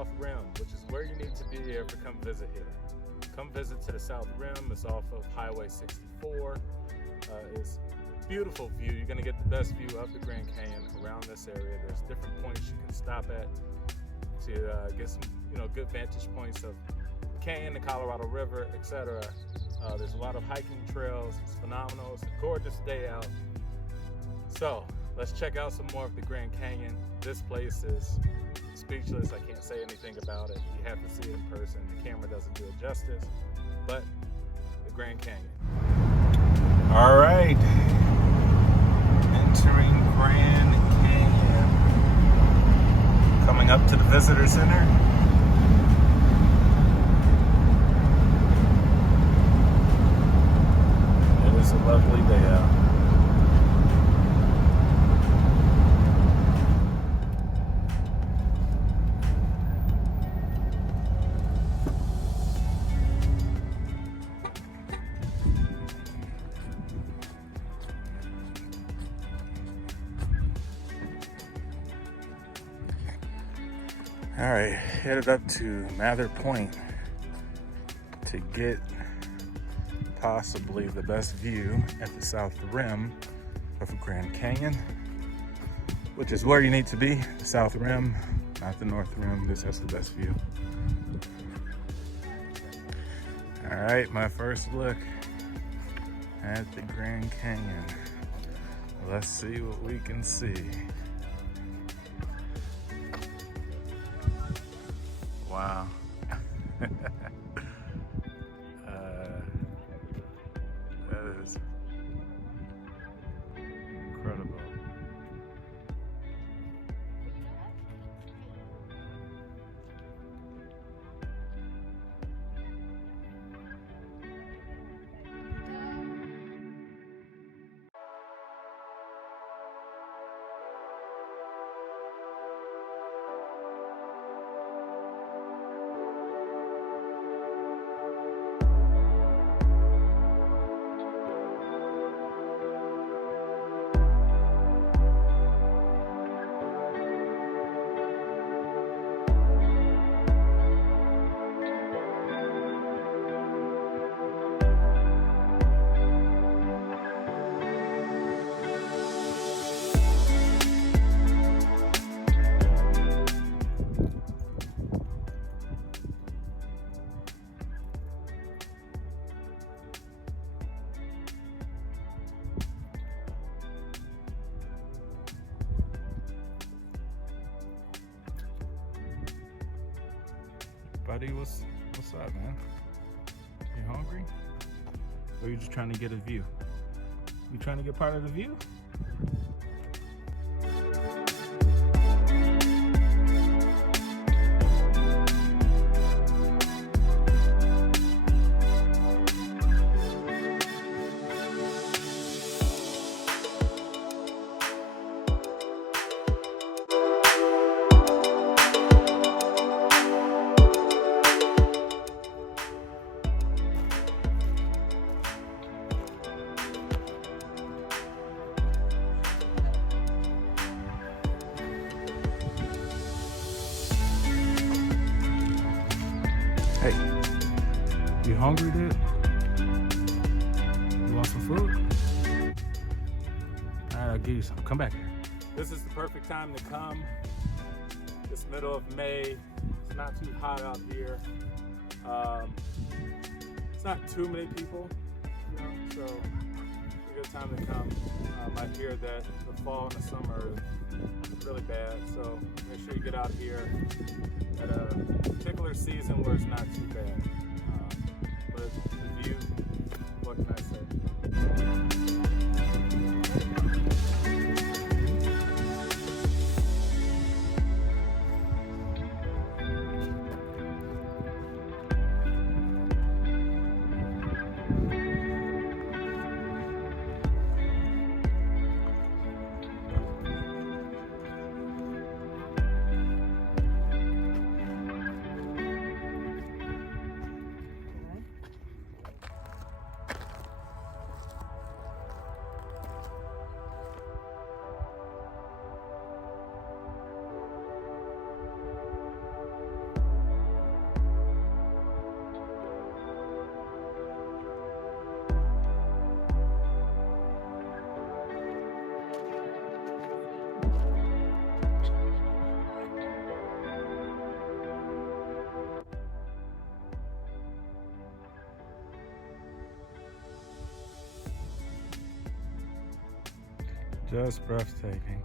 South Rim, which is where you need to be if you ever come visit here. Come visit to the South Rim. It's off of Highway 64. It's beautiful view. You're gonna get the best view of the Grand Canyon around this area. There's different points you can stop at to get some, good vantage points of the canyon, the Colorado River, etc. There's a lot of hiking trails. It's phenomenal. It's a gorgeous day out. So let's check out some more of the Grand Canyon. This place is speechless. I can't say anything about it. You have to see it in person. The camera doesn't do it justice, but the Grand Canyon. All right, entering Grand Canyon. Coming up to the visitor center. It is a lovely day out. All right, headed up to Mather Point to get possibly the best view at the South Rim of Grand Canyon, which is where you need to be, the South Rim, not the North Rim. This has the best view. All right, my first look at the Grand Canyon. Let's see what we can see. Wow. That is incredible. Buddy, what's up, man? You hungry? Or are you just trying to get a view? You trying to get part of the view? Hey, you hungry, dude? You want some food? All right, I'll give you some. Come back here. This is the perfect time to come. It's middle of May. It's not too hot out here. It's not too many people, so it's a good time to come. I hear that the fall and the summer is really bad, so make sure you get out here at a particular season where it's not too bad. But the view, what can I say? Just breathtaking.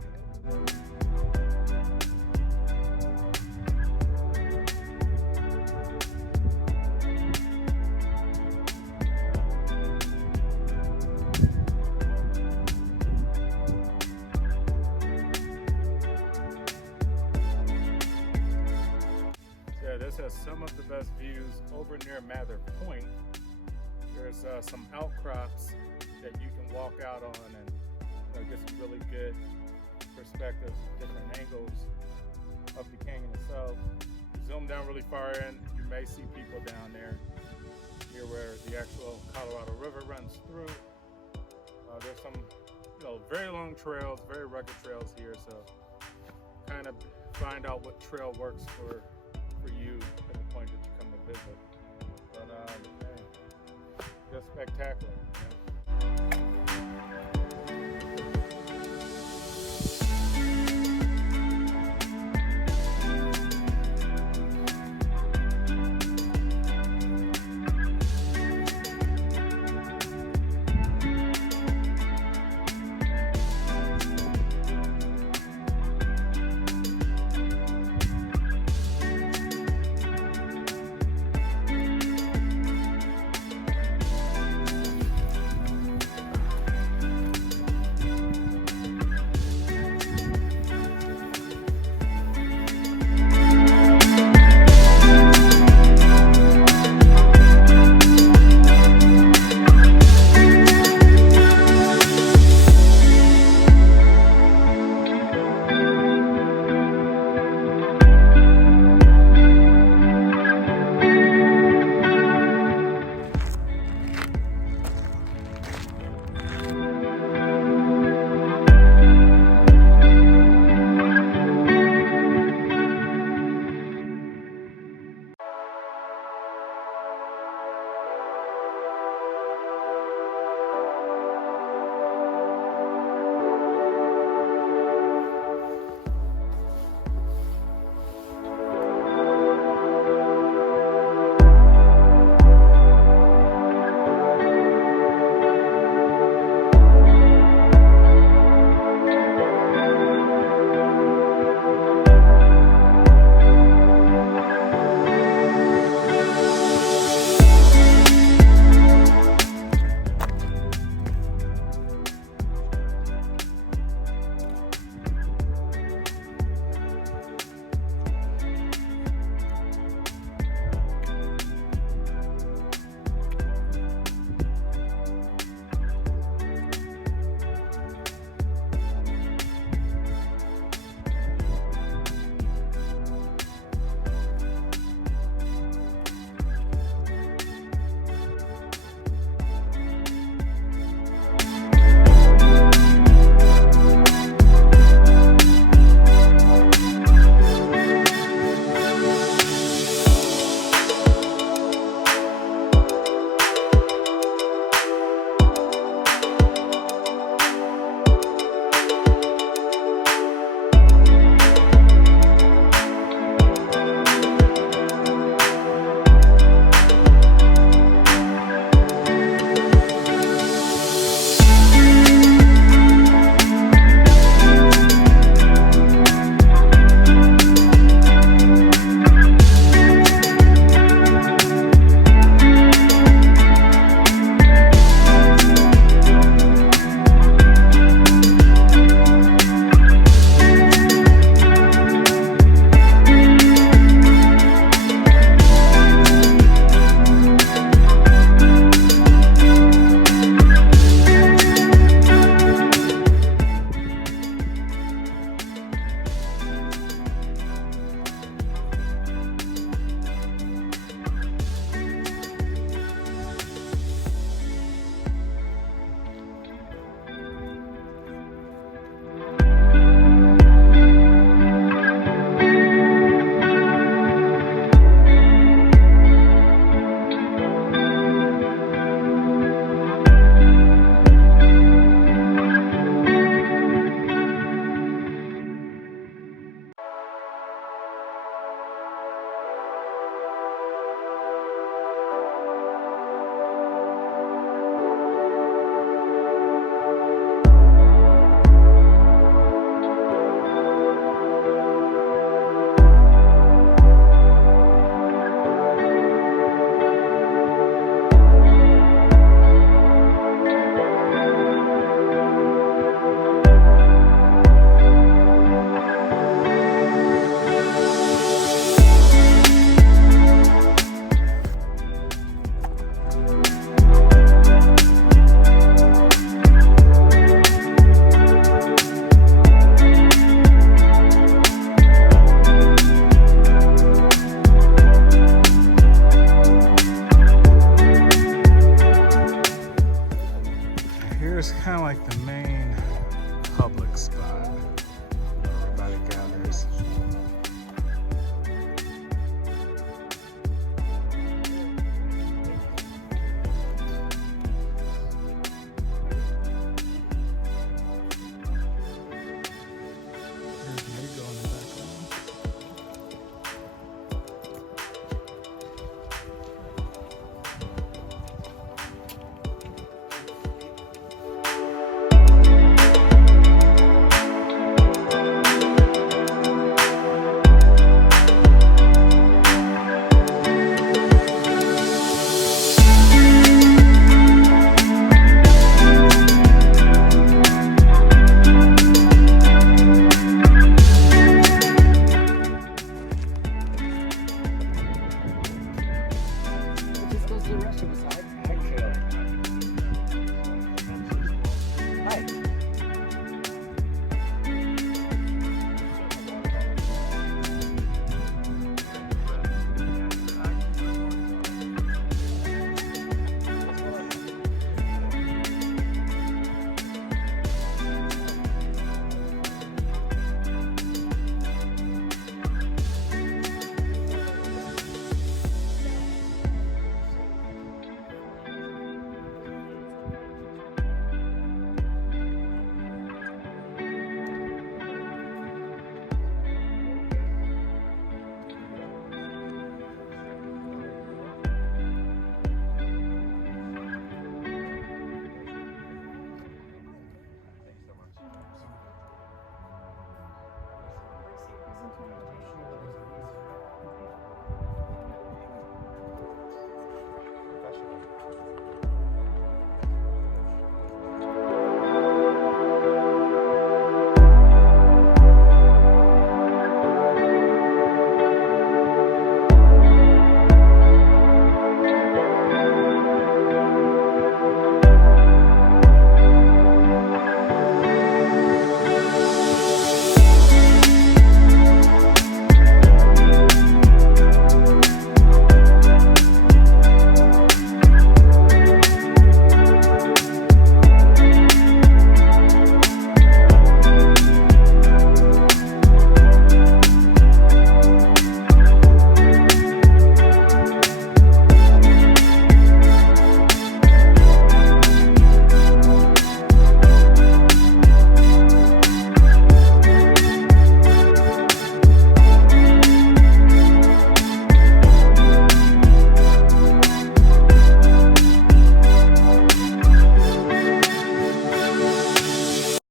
Yeah, this has some of the best views over near Mather Point. There's some outcrops that you can walk out on and get some really good perspectives, different angles of the canyon itself. Zoom down really far in, you may see people down there. Here where the actual Colorado River runs through. There's some very long trails, very rugged trails here, so kind of find out what trail works for you at the point that you come to visit. But man, just spectacular.